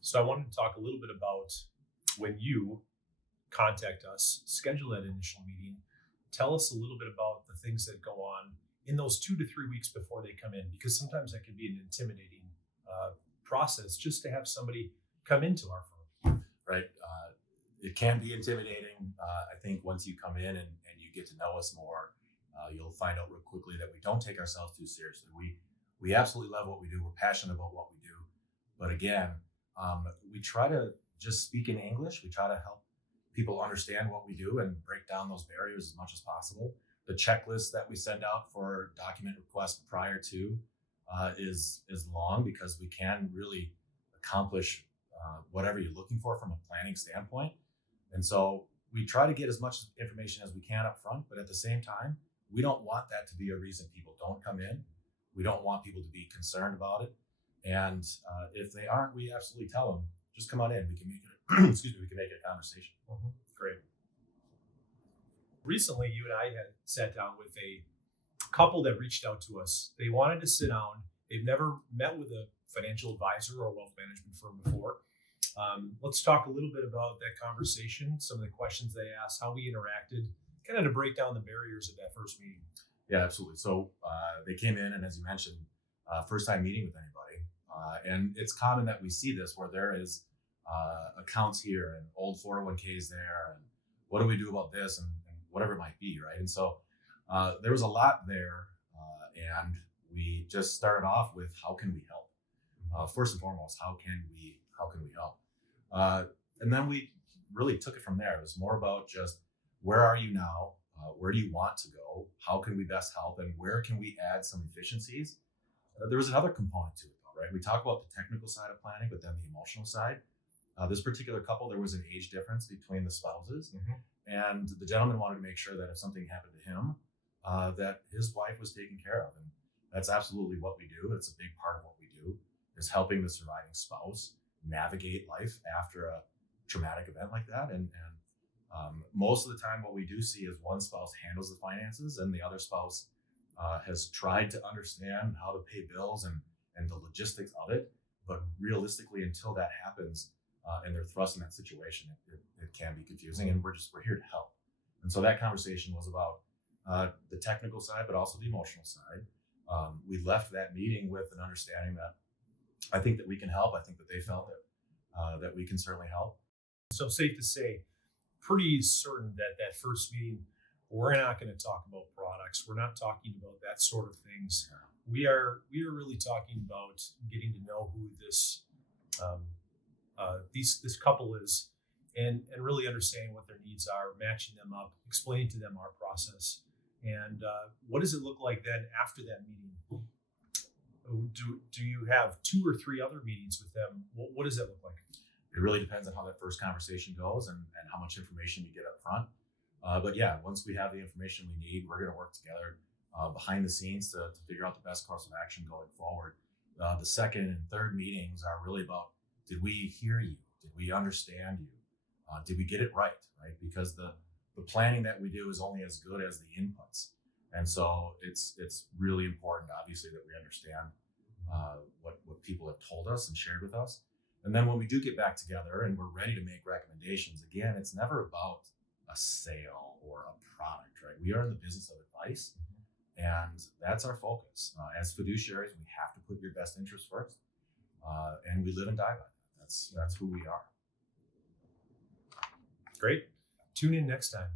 So I wanted to talk a little bit about when you contact us, schedule that initial meeting. Tell us a little bit about the things that go on in those 2 to 3 weeks before they come in, because sometimes that can be an intimidating process just to have somebody come into our firm. Right. It can be intimidating. I think once you come in and you get to know us more, you'll find out real quickly that we don't take ourselves too seriously. We absolutely love what we do. We're passionate about what we do. But again, we try to just speak in English. We try to help people understand what we do and break down those barriers as much as possible. The checklist that we send out for document requests prior to is long because we can really accomplish whatever you're looking for from a planning standpoint. And so we try to get as much information as we can up front, but at the same time, we don't want that to be a reason people don't come in. We don't want people to be concerned about it. And if they aren't, we absolutely tell them, just come on in. We can make it, we can make it a conversation. Mm-hmm. Great. Recently, you and I had sat down with a couple that reached out to us. They wanted to sit down. They've never met with a financial advisor or wealth management firm before. Let's talk a little bit about that conversation, some of the questions they asked, how we interacted, kind of to break down the barriers of that first meeting. Yeah, absolutely. So they came in, and as you mentioned, first time meeting with anybody. And it's common that we see this where there is accounts here and old 401ks there, and what do we do about this and whatever it might be, right? And so there was a lot there, and we just started off with how can we help? First and foremost, how can we help? And then we really took it from there. It was more about just where are you now? Where do you want to go? How can we best help? And where can we add some efficiencies? There was another component to it, though, right? We talk about the technical side of planning, but then the emotional side. This particular couple, there was an age difference between the spouses. Mm-hmm. And the gentleman wanted to make sure that if something happened to him, that his wife was taken care of. And that's absolutely what we do. It's a big part of what we do, is helping the surviving spouse navigate life after a traumatic event like that. And most of the time what we do see is one spouse handles the finances and the other spouse has tried to understand how to pay bills and the logistics of it. But realistically, until that happens and they're thrust in that situation, it can be confusing, and we're here to help. And so that conversation was about the technical side, but also the emotional side. We left that meeting with an understanding that I think that we can help. I think that they felt that we can certainly help. So safe to say, pretty certain that that first meeting, we're not going to talk about products. We're not talking about that sort of things. We are really talking about getting to know who this this couple is, and really understanding what their needs are, matching them up, explaining to them our process, and what does it look like then after that meeting? Do you have 2 or 3 other meetings with them? What does that look like? It really depends on how that first conversation goes and how much information you get up front. But yeah, once we have the information we need, we're going to work together behind the scenes to figure out the best course of action going forward. The second and third meetings are really about, did we hear you? Did we understand you? Did we get it right? Because the planning that we do is only as good as the inputs. And so it's really important, obviously, that we understand what people have told us and shared with us. And then when we do get back together and we're ready to make recommendations, again, it's never about a sale or a product, right? We are in the business of advice, and that's our focus. As fiduciaries, we have to put your best interest first, and we live and die by that. That's who we are. Great. Tune in next time.